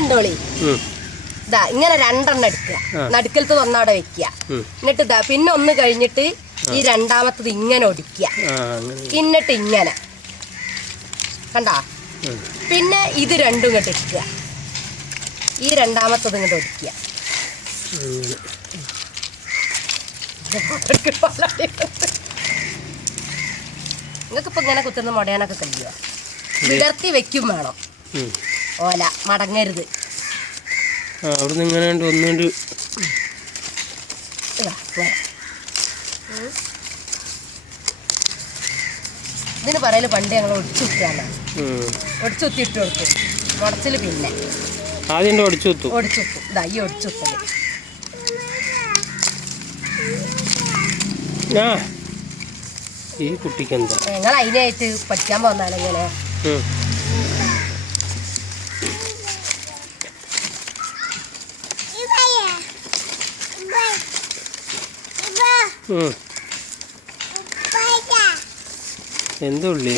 കണ്ടോളി. ഇതാ ഇങ്ങനെ രണ്ടെണ്ണം എടുക്കുക, നടുക്കലത്തെ ഒന്നവിടെ വെക്കുക. എന്നിട്ട് ഇതാ പിന്നെ ഒന്ന് കഴിഞ്ഞിട്ട് ഈ രണ്ടാമത്തത് ഇങ്ങനെ ഒടിക്കുക. എന്നിട്ട് ഇങ്ങനെ കണ്ടാ. പിന്നെ ഇത് രണ്ടും ഇങ്ങോട്ട് എടുക്കുക, ഈ രണ്ടാമത്തത് ഇങ്ങോട്ട് ഒടിക്കുക. നിങ്ങൾക്കിപ്പോൾ ഇങ്ങനെ കുത്തുന്ന മുടയാനൊക്കെ കഴിയുക. വിടർത്തി വെക്കും വേണം, ഓല മടങ്ങരുത്. അവിടുന്ന് ഇങ്ങനെ ഒന്നുകൊണ്ട് ഇതിന് പറയല് പണ്ട് ഞങ്ങൾ ഒടിച്ചുത്തിയാണ്. ഒടിച്ചുത്തി ഇട്ട് കൊടുക്കും മുടച്ചിൽ. പിന്നെ ആദ്യം ഒടിച്ചുത്തു ഇതാ ഈ ഒടിച്ചുത്തല്. ഈ കുട്ടിക്ക് എന്താ ഞങ്ങൾ അതിനായിട്ട് പഠിക്കാൻ പോന്നാണ് ഇങ്ങനെ. എന്തുള്ളി